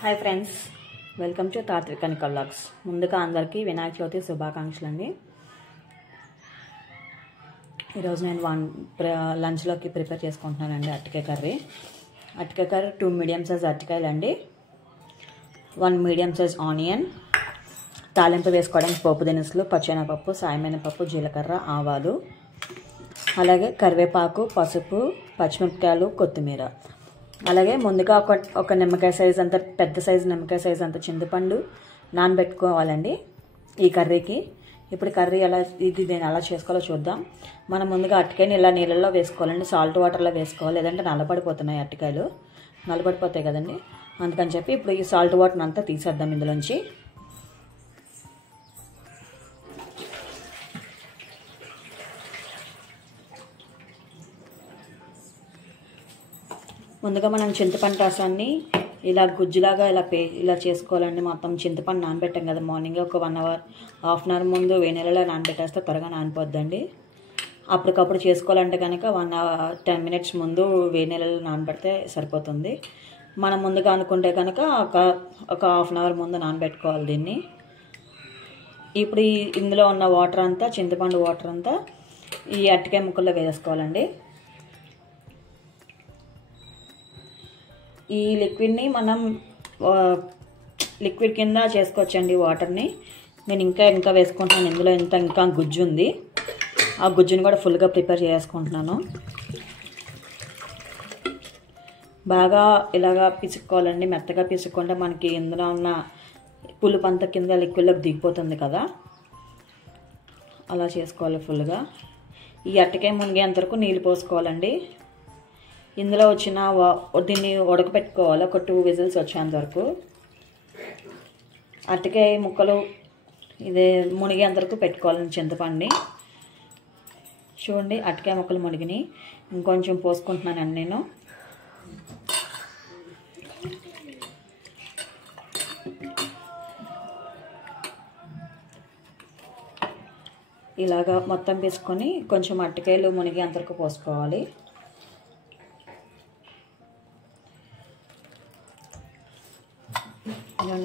Hi friends, welcome to Tatvikanika vlogs. ముందుగా అందరికీ వినాయక చవితి శుభాకాంక్షలు అండి. ఈరోజు నేను లంచ్లోకి ప్రిపేర్ చేసుకుంటున్నానండి. అరటికాయ కర్రీ 2 మీడియం సైజ్ అరటికాయలు అండి, 1 మీడియం సైజ్ ఆనియన్, తాలింపు వేసుకోవడానికి పోపు దినుసులు, పచ్చెనపప్పు, సాయమినపప్పు, జీలకర్ర, ఆవాలు, అలాగే కరివేపాకు, పసుపు, పచ్చిమిరపకాయలు, కొత్తిమీర. అలాగే ముందుగా ఒక నిమ్మకాయ సైజ్ అంత, పెద్ద సైజు నిమ్మకాయ సైజ్ అంత చింతపండు నానబెట్టుకోవాలండి ఈ కర్రీకి. ఇప్పుడు కర్రీ దీన్ని ఎలా చేసుకోవాలో చూద్దాం. మనం ముందుగా అరటికాయని ఇలా నీళ్ళల్లో వేసుకోవాలండి, సాల్ట్ వాటర్లో వేసుకోవాలి, లేదంటే నల్లబడిపోతున్నాయి అరటికాయలు, నల్లబడిపోతాయి కదండి. అందుకని చెప్పి ఇప్పుడు ఈ సాల్ట్ వాటర్ అంతా తీసేద్దాం ఇందులోంచి. ముందుగా మనం చింతపండు రసాన్ని ఇలా గుజ్జులాగా ఇలా చేసుకోవాలండి. మొత్తం చింతపండు నానబెట్టాం కదా మార్నింగ్, ఒక 1 అవర్, హాఫ్ అన్ అవర్ ముందు వేడి నీళ్ళలో నానబెట్టేస్తే త్వరగా నానిపోద్దండి. అప్పటికప్పుడు చేసుకోవాలంటే కనుక 10 మినిట్స్ ముందు వేడి నీళ్ళలో నానబెడితే సరిపోతుంది. మనం ముందుగా అనుకుంటే కనుక ఒక హాఫ్ అన్ అవర్ ముందు నానబెట్టుకోవాలి దీన్ని. ఇప్పుడు ఇందులో ఉన్న వాటర్ అంతా, చింతపండు వాటర్ అంతా ఈ అరటికాయ ముక్కల్లో వేసుకోవాలండి. ఈ లిక్విడ్ని మనం లిక్విడ్ కింద చేసుకోవచ్చండి వాటర్ని. నేను ఇంకా వేసుకుంటున్నాను. ఇందులో ఇంకా గుజ్జు ఉంది, ఆ గుజ్జుని కూడా ఫుల్గా ప్రిపేర్ చేసుకుంటున్నాను. బాగా ఇలాగా పిసుక్కోవాలండి, మెత్తగా పిసుక్కుంటే మనకి ఇందులో ఉన్న పులుపు అంతా కింద లిక్విడ్లోకి దిగిపోతుంది కదా, అలా చేసుకోవాలి ఫుల్గా. ఈ అరటికాయ మునిగేంత వరకు నీళ్ళు పోసుకోవాలండి. ఇందులో వచ్చిన దీన్ని ఉడకపెట్టుకోవాలి ఒక 2 విజిల్స్ వచ్చేంత వరకు. అరటికాయ ముక్కలు ఇదే మునిగేంత వరకు పెట్టుకోవాలని చింతపండుని. చూడండి, అరటికాయ ముక్కలు మునిగినాయి. ఇంకొంచెం పోసుకుంటున్నానండి నేను. ఇలాగా మొత్తం వేసుకొని కొంచెం అరటికాయలు మునిగేంత వరకు పోసుకోవాలి.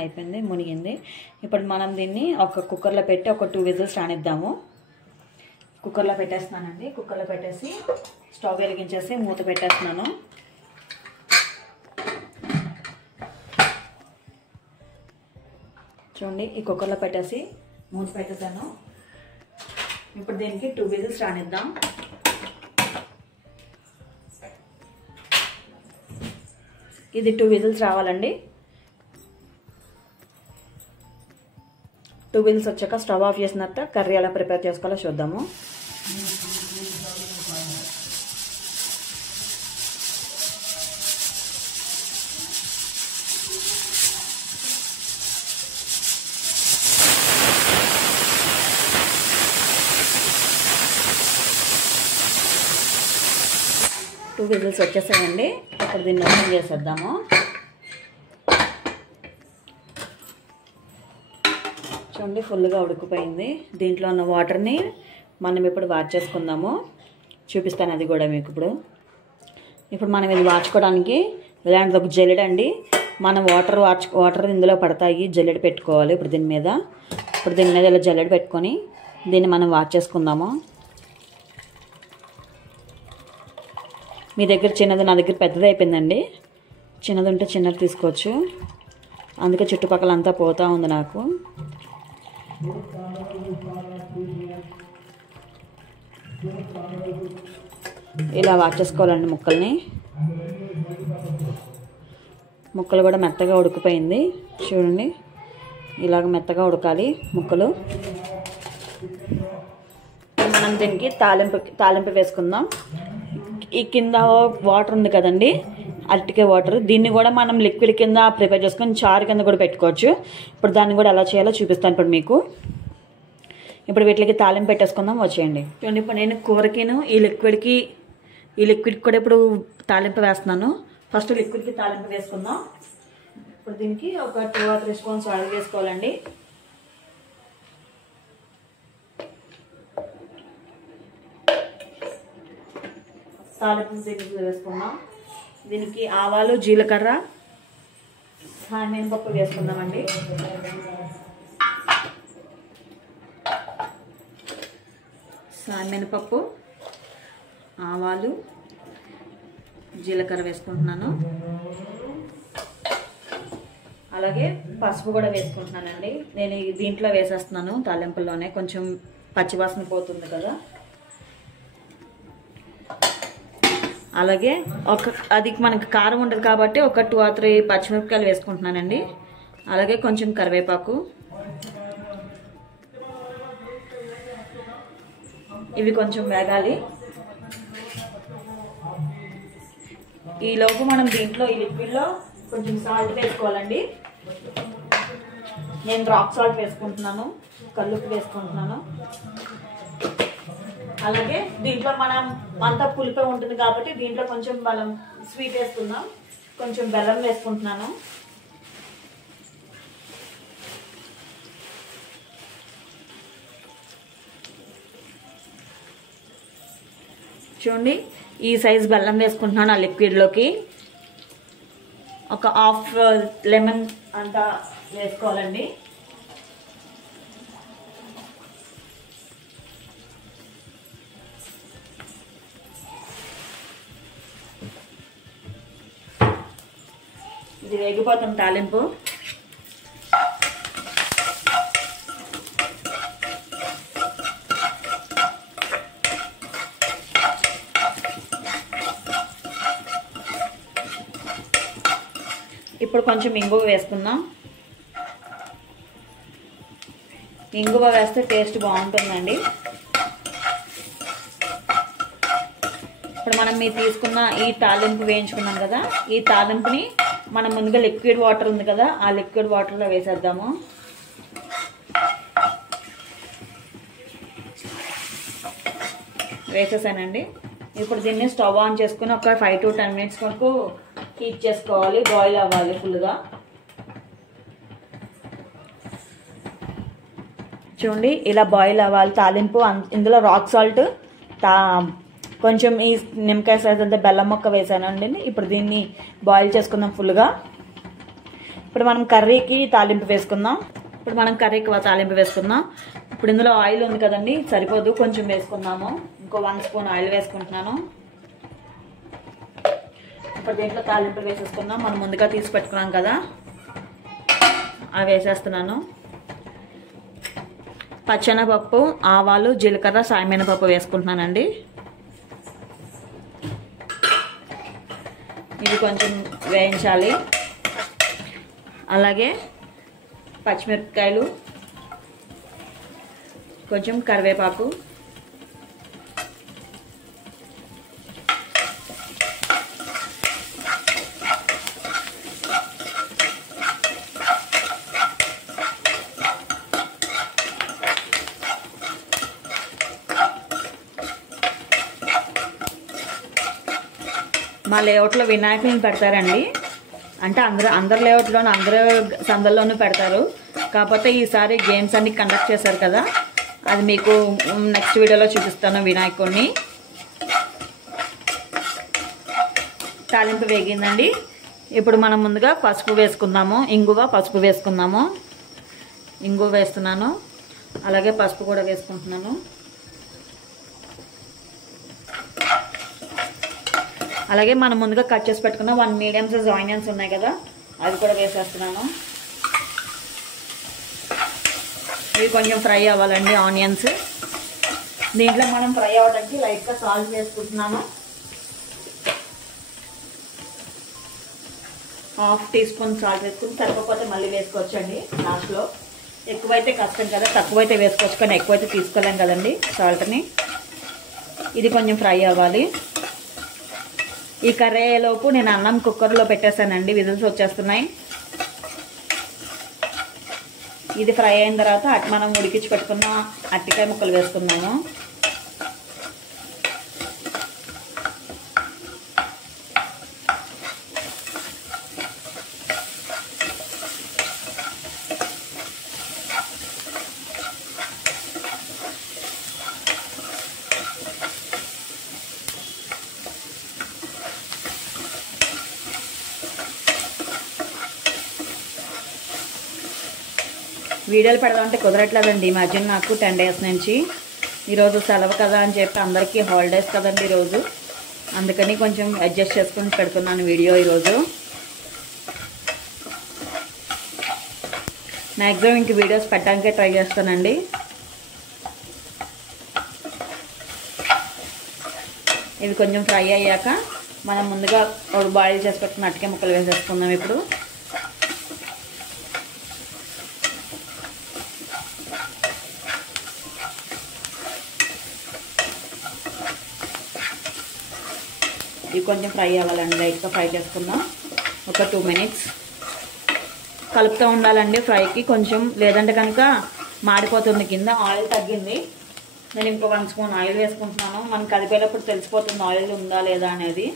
అయిపోయింది, మునిగింది. ఇప్పుడు మనం దీన్ని ఒక కుక్కర్లో పెట్టి ఒక 2 విజిల్స్ రానిద్దాము. కుక్కర్లో పెట్టేస్తున్నానండి. కుక్కర్లో పెట్టేసి స్టవ్ వెలిగించేసి మూత పెట్టేస్తున్నాను. చూడండి, ఈ కుక్కర్లో పెట్టేసి మూత పెట్టేసాను. ఇప్పుడు దీనికి 2 విజిల్స్ రానిద్దాం. ఇది 2 విజిల్స్ రావాలండి. 2 విజిల్స్ వచ్చాక స్టవ్ ఆఫ్ చేసిన తర్వాత కర్రీ ఎలా ప్రిపేర్ చేసుకోవాలో చూద్దాము. టూ విజిల్స్ వచ్చేసాయండి. ఇప్పుడు దీన్ని ఓపెన్ చేసేద్దాము. చూడండి, ఫుల్గా ఉడికిపోయింది. దీంట్లో ఉన్న వాటర్ని మనం ఇప్పుడు వార్చేసుకుందాము. చూపిస్తాను అది కూడా మీకు. ఇప్పుడు మనం ఇది వార్చుకోవడానికి ఇలాంటిది ఒక జల్లెడ అండి. మనం వాటర్ ఇందులో పడతాయి, జల్లెడ పెట్టుకోవాలి. ఇప్పుడు దీని మీద ఇలా జల్లెడ పెట్టుకొని దీన్ని మనం వార్చేసుకుందాము. మీ దగ్గర చిన్నది, నా దగ్గర పెద్దది అయిపోయిందండి. చిన్నది ఉంటే చిన్నది తీసుకోవచ్చు. అందుకే చుట్టుపక్కల అంతా పోతూ ఉంది నాకు. ఇలా వార్చేసుకోవాలండి ముక్కల్ని. ముక్కలు కూడా మెత్తగా ఉడికిపోయింది. చూడండి, ఇలాగ మెత్తగా ఉడకాలి ముక్కలు. మనం దీనికి తాలింపు వేసుకుందాం. ఈ కింద వాటర్ ఉంది కదండి, అరటికాయ వాటర్, దీన్ని కూడా మనం లిక్విడ్ కింద ప్రిపేర్ చేసుకొని చారు కింద కూడా పెట్టుకోవచ్చు. ఇప్పుడు దాన్ని కూడా ఎలా చేయాలో చూపిస్తాను ఇప్పుడు మీకు. ఇప్పుడు వీటికి తాలింపు పెట్టేసుకుందాం, వచ్చేయండి. చూడండి, ఇప్పుడు నేను కూరకిను ఈ లిక్విడ్ కూడా ఇప్పుడు తాలింపు వేస్తున్నాను. ఫస్ట్ లిక్విడ్కి తాలింపు వేసుకుందాం. ఇప్పుడు దీనికి ఒక 2 or 3 స్పూన్స్ ఆయిల్ వేసుకోవాలండి. తాలింపు వేసుకుందాం. దీనికి ఆవాలు, జీలకర్ర, సాయి మినపప్పు వేసుకుందామండి. సాయి మినపప్పు, ఆవాలు, జీలకర్ర వేసుకుంటున్నాను. అలాగే పసుపు కూడా వేసుకుంటున్నానండి. నేను దీంట్లో వేసేస్తున్నాను తాలింపుల్లోనే, కొంచెం పచ్చివాసన పోతుంది కదా. అలాగే అది మనకి కారం ఉంటుంది కాబట్టి ఒక 2 or 3 పచ్చిమిరపకాయలు వేసుకుంటున్నానండి. అలాగే కొంచెం కరివేపాకు. ఇవి కొంచెం వేగాలి. ఈలోపు మనం దీంట్లో ఈ లిక్విడ్లో కొంచెం సాల్ట్ వేసుకోవాలండి. నేను రాక్ సాల్ట్ వేసుకుంటున్నాను, కల్లుప్పు వేసుకుంటున్నాను. అలాగే దీంట్లో మనం అంతా పులిపే ఉంటుంది కాబట్టి దీంట్లో కొంచెం మనం స్వీట్ వేసుకుందాం. కొంచెం బెల్లం వేసుకుంటున్నాను. చూడండి, ఈ సైజ్ బెల్లం వేసుకుంటున్నాను ఆ లిక్విడ్లోకి. ఒక 1/2 లెమన్ అంతా వేసుకోవాలండి. ఇది వేగిపోతుంది తాలింపు. ఇప్పుడు కొంచెం ఇంగువ వేసుకుందాం. ఇంగువ వేస్తే టేస్ట్ బాగుంటుందండి. ఇప్పుడు మనం తీసుకున్న ఈ తాలింపు వేయించుకున్నాం కదా, ఈ తాలింపుని మనం ముందుగా లిక్విడ్ వాటర్ ఉంది కదా, ఆ లిక్విడ్ వాటర్లో వేసేద్దాము. వేసేసానండి. ఇప్పుడు దీన్ని స్టవ్ ఆన్ చేసుకుని ఒక 5 to 10 minutes వరకు హీట్ చేసుకోవాలి, బాయిల్ అవ్వాలి ఫుల్గా. చూడండి, ఇలా బాయిల్ అవ్వాలి తాలింపు. ఇందులో రాక్ సాల్ట్, కొంచెం ఈ నిమ్మకాయ సైజ్ అంతా బెల్లం మొక్క వేసానండి. ఇప్పుడు దీన్ని బాయిల్ చేసుకుందాం ఫుల్గా. ఇప్పుడు మనం కర్రీకి తాలింపు వేసుకుందాం. ఇప్పుడు ఇందులో ఆయిల్ ఉంది కదండి, సరిపోదు, కొంచెం వేసుకుందాము. ఇంకో 1 స్పూన్ ఆయిల్ వేసుకుంటున్నాను. ఇప్పుడు దీంట్లో తాలింపు వేసేసుకుందాం. మనం ముందుగా తీసి పెట్టుకున్నాం కదా, అవి వేసేస్తున్నాను. పచ్చెనపప్పు, ఆవాలు, జీలకర్ర, సాయి మినపప్పు వేసుకుంటున్నానండి. ఇవి కొంచెం వేయించాలి. అలాగే పచ్చిమిరపకాయలు, కొంచెం కరివేపాకు, మా లేఅవుట్లో వినాయకులను పెడతారండి. అంటే అందరు లేఅవుట్లోనూ అందరు సందల్లోనూ పెడతారు. కాకపోతే ఈసారి గేమ్స్ అన్ని కండక్ట్ చేశారు కదా, అది మీకు నెక్స్ట్ వీడియోలో చూపిస్తాను వినాయకుడిని. తాలింపు వేగిందండి. ఇప్పుడు మనం ముందుగా పసుపు వేసుకుందాము. పసుపు వేసుకుందాము. ఇంగువ వేస్తున్నాను. అలాగే పసుపు కూడా వేసుకుంటున్నాను. అలాగే మనం ముందుగా కట్ చేసి పెట్టుకున్న 1 మీడియం సైజ్ ఆనియన్స్ ఉన్నాయి కదా, అవి కూడా వేసేస్తున్నాను. ఇవి కొంచెం ఫ్రై అవ్వాలండి ఆనియన్స్. దీంట్లో మనం ఫ్రై అవ్వడానికి లైట్గా సాల్ట్ వేసుకుంటున్నాను. 1/2 teaspoon సాల్ట్ వేసుకుని, సరిపోతే మళ్ళీ వేసుకోవచ్చండి లాస్ట్లో. ఎక్కువైతే కష్టం కదా, తక్కువైతే వేసుకోవచ్చు, కానీ ఎక్కువైతే తీసుకోలేం కదండి సాల్ట్ని. ఇది కొంచెం ఫ్రై అవ్వాలి. ఈ కర్రీ అయ్యేలోపు నేను అన్నం కుక్కర్లో పెట్టేశానండి, విజిల్స్ వచ్చేస్తున్నాయి. ఇది ఫ్రై అయిన తర్వాత మనం ఉడికించి పెట్టుకున్న అరటికాయ ముక్కలు వేసుకున్నాము. వీడియోలు పెడదామంటే కుదరట్లేదండి ఈ మధ్యన నాకు 10 days నుంచి. ఈరోజు సెలవు కదా అని చెప్పి అందరికీ హాలిడేస్ కదండి ఈరోజు, అందుకని కొంచెం అడ్జస్ట్ చేసుకొని పెడుతున్నాను వీడియో ఈరోజు. మ్యాక్సిమం ఇంక వీడియోస్ పెట్టడానికే ట్రై చేస్తానండి. ఇవి కొంచెం ఫ్రై అయ్యాక మనం ముందుగా బాయిల్ చేసి పెట్టుకున్న అరటికాయ ముక్కలు వేసేసుకుందాం. ఇప్పుడు ఇవి కొంచెం ఫ్రై అవ్వాలండి, లైట్గా ఫ్రై చేసుకుందాం. ఒక 2 minutes కలుపుతూ ఉండాలండి ఫ్రైకి కొంచెం, లేదంటే కనుక మాడిపోతుంది. కింద ఆయిల్ తగ్గింది, నేను ఇంకో 1 spoon ఆయిల్ వేసుకుంటున్నాను. మనం కలిపేటప్పుడు తెలిసిపోతుంది ఆయిల్ ఉందా లేదా అనేది,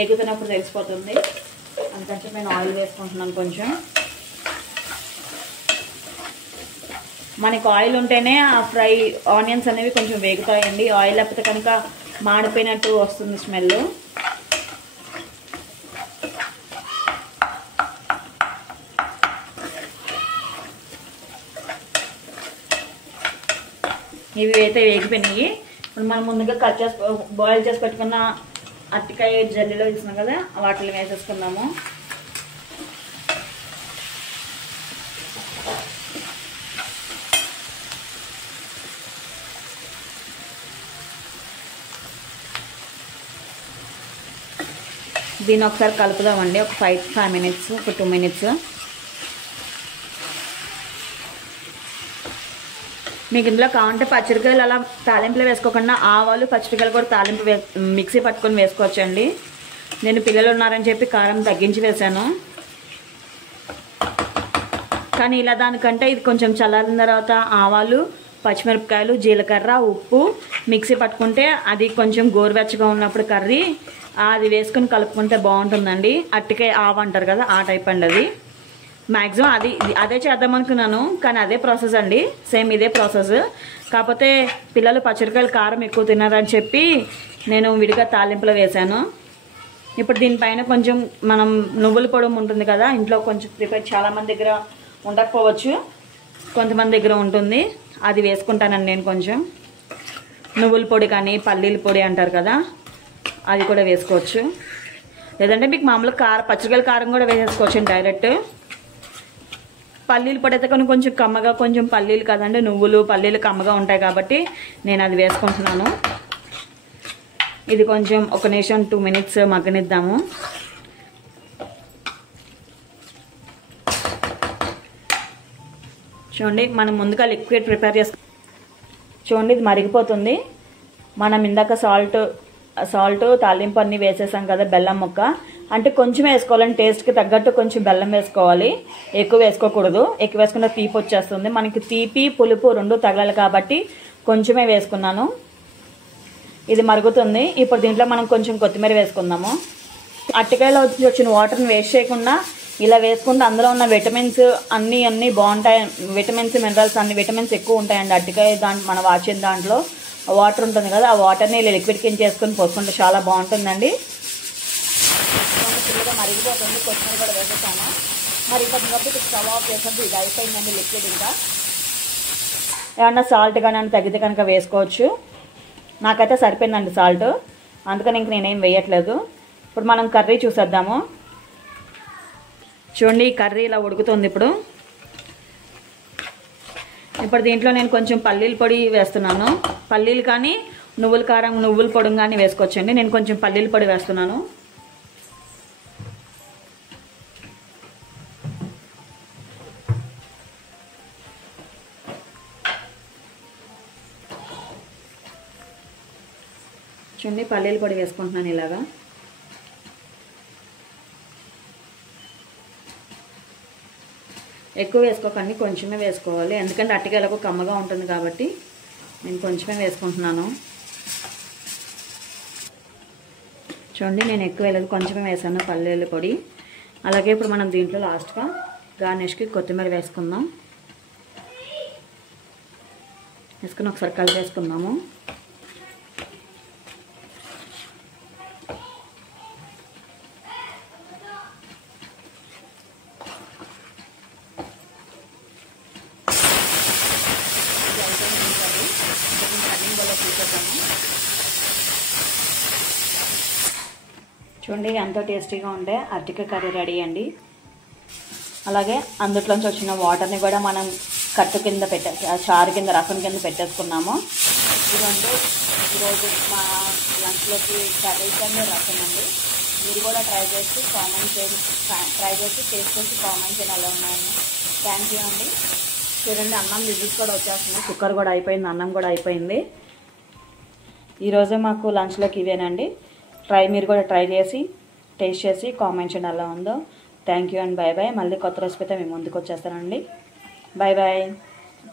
ఏగుతున్నప్పుడు తెలిసిపోతుంది. అందుకంటే నేను ఆయిల్ వేసుకుంటున్నాను కొంచెం. మనకి ఆయిల్ ఉంటేనే ఆ ఫ్రై ఆనియన్స్ అనేవి కొంచెం వేగుతాయండి. ఆయిల్ లేకపోతే కనుక మాడిపోయినట్టు వస్తుంది స్మెల్. ఇవి అయితే వేగిపోయినాయి. ఇప్పుడు మనం ముందుగా బాయిల్ చేసి పెట్టుకున్న అరటికాయ జల్లీలో వేసినాం కదా, వాటిని వేసేసుకుందాము. దీన్ని ఒకసారి కలుపుదామండి, ఒక 5 minutes, ఒక 2 minutes. మీకు ఇందులో కావాలంటే పచ్చిమిరకాయలు అలా తాలింపులో వేసుకోకుండా ఆవాలు పచ్చిమిరకాయలు కూడా తాలింపు మిక్సీ పట్టుకొని వేసుకోవచ్చండి. నేను పిల్లలు ఉన్నారని చెప్పి కారం తగ్గించి వేసాను. కానీ ఇలా దానికంటే ఇది కొంచెం చల్లారిన తర్వాత ఆవాలు పచ్చిమిరపకాయలు జీలకర్ర ఉప్పు మిక్సీ పట్టుకుంటే అది కొంచెం గోరువెచ్చగా ఉన్నప్పుడు కర్రీ అది వేసుకొని కలుపుకుంటే బాగుంటుందండి. అరటికాయ ఆవ అంటారు కదా, ఆ టైప్ అండి అది. మ్యాక్సిమం అదే చేద్దాం అనుకున్నాను, కానీ అదే ప్రాసెస్ అండి, సేమ్ ఇదే ప్రాసెస్. కాకపోతే పిల్లలు పచ్చిమిరకాయలు కారం ఎక్కువ తిన్నారని చెప్పి నేను విడిగా తాలింపులో వేశాను. ఇప్పుడు దీనిపైన కొంచెం మనం నువ్వుల పొడి ఉంటుంది కదా ఇంట్లో, కొంచెం ప్రిపేర్ చాలామంది దగ్గర ఉండకపోవచ్చు, కొంతమంది దగ్గర ఉంటుంది, అది వేసుకుంటానండి నేను. కొంచెం నువ్వుల పొడి కానీ పల్లీల పొడి అంటారు కదా, అది కూడా వేసుకోవచ్చు. లేదంటే మీకు మామూలుగా పచ్చిమిరకాయల కారం కూడా వేసేసుకోవచ్చు డైరెక్ట్. పల్లీల పొడి అయితే కొంచెం కమ్మగా, కొంచెం పల్లీలు కదండి నువ్వులు పల్లీలు కమ్మగా ఉంటాయి కాబట్టి నేను అది వేసుకుంటున్నాను. ఇది కొంచెం 1 నిమిషం 2 minutes మగ్గనిద్దాము. చూడండి మనం ముందుగా లిక్విడ్ ప్రిపేర్ చూడండి ఇది మరిగిపోతుంది. మనం ఇందాక సాల్ట్ తాలింపు అన్నీ వేసేసాం కదా, బెల్లం ముక్క అంటే కొంచెం వేసుకోవాలండి, టేస్ట్కి తగ్గట్టు కొంచెం బెల్లం వేసుకోవాలి, ఎక్కువ వేసుకోకూడదు. ఎక్కువ వేసుకున్న తీపి వచ్చేస్తుంది. మనకి తీపి పులుపు 2 తగలాలి కాబట్టి కొంచెమే వేసుకున్నాను. ఇది మరుగుతుంది. ఇప్పుడు దీంట్లో మనం కొంచెం కొత్తిమీర వేసుకుందాము. అరటికాయలో వచ్చిన వాటర్ని వేస్ట్ చేయకుండా ఇలా వేసుకుంటే అందులో ఉన్న విటమిన్స్ అన్నీ బాగుంటాయి. విటమిన్స్ మినరల్స్ విటమిన్స్ ఎక్కువ ఉంటాయండి అరటికాయ. మనం వాచిన దాంట్లో వాటర్ ఉంటుంది కదా, ఆ వాటర్ని ఇలా లిక్విడ్ కింద చేసుకొని పోసుకుంటే చాలా బాగుంటుందండి. ఫుల్గా మరిగిపోతుంది. కొత్తిమీర కూడా వేసేసాను. మరిగిపోతున్నప్పుడు స్టవ్ ఆఫ్ చేసినప్పుడు ఇది అయిపోయిందండి లిక్విడ్. ఇంకా ఏమన్నా సాల్ట్ కానీ తగ్గితే కనుక వేసుకోవచ్చు. నాకైతే సరిపోయిందండి సాల్ట్, అందుకని ఇంక నేనేం వేయట్లేదు. ఇప్పుడు మనం కర్రీ చూసేద్దాము. చూడండి ఈ కర్రీ ఇలా ఉడుకుతుంది. ఇప్పుడు దీంట్లో నేను కొంచెం పల్లీల పొడి వేస్తున్నాను. పల్లీలు కానీ నువ్వుల కారం నువ్వుల పొడి కానీ వేసుకోవచ్చండి. నేను కొంచెం పల్లీల పొడి వేస్తున్నాను. చూడండి పల్లీల పొడి వేసుకుంటున్నాను ఇలాగా. ఎక్కువ వేసుకోకండి, కొంచెమే వేసుకోవాలి, ఎందుకంటే అరటికాయలకు కమ్మగా ఉంటుంది కాబట్టి నేను కొంచెమే వేసుకుంటున్నాను. చూడండి నేను ఎక్కువ వేయలేదు, కొంచెమే వేసాను పల్లీల పొడి. అలాగే ఇప్పుడు మనం దీంట్లో లాస్ట్గా గార్నిష్కి కొత్తిమీర వేసుకుందాం. వేసుకుని ఒకసారి కలిపేసుకుందాము. చూడండి ఎంతో టేస్టీగా ఉండే అరటికాయ కర్రీ రెడీ అండి. అలాగే అందులోంచి వచ్చిన వాటర్ని కూడా మనం కట్టు కింద చారు కింద రసం కింద పెట్టేసుకున్నాము. ఇదంటే ఈరోజు మా లంచ్లోకి కర్రీస్ అండ్ రసం అండి. మీరు కూడా ట్రై చేసి టేస్ట్ చేసి కామెంట్ చేయండి ఎలా ఉన్నాయని. థ్యాంక్ యూ అండి. చూడండి అన్నం విజిల్స్ కూడా వచ్చేస్తుంది, కుక్కర్ కూడా అయిపోయింది, అన్నం కూడా అయిపోయింది. ఈరోజు మాకు లంచ్లోకి ఇవేనండి. మీరు కూడా ట్రై చేసి టేస్ట్ చేసి కామెంట్ చేయండి ఎలా ఉందో. Thank you and bye bye. మళ్ళీ కొత్త రెసిపీతో మేము ముందుకు వచ్చేస్తానండి. Bye bye.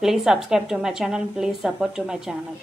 Please subscribe to my channel, please support to my channel.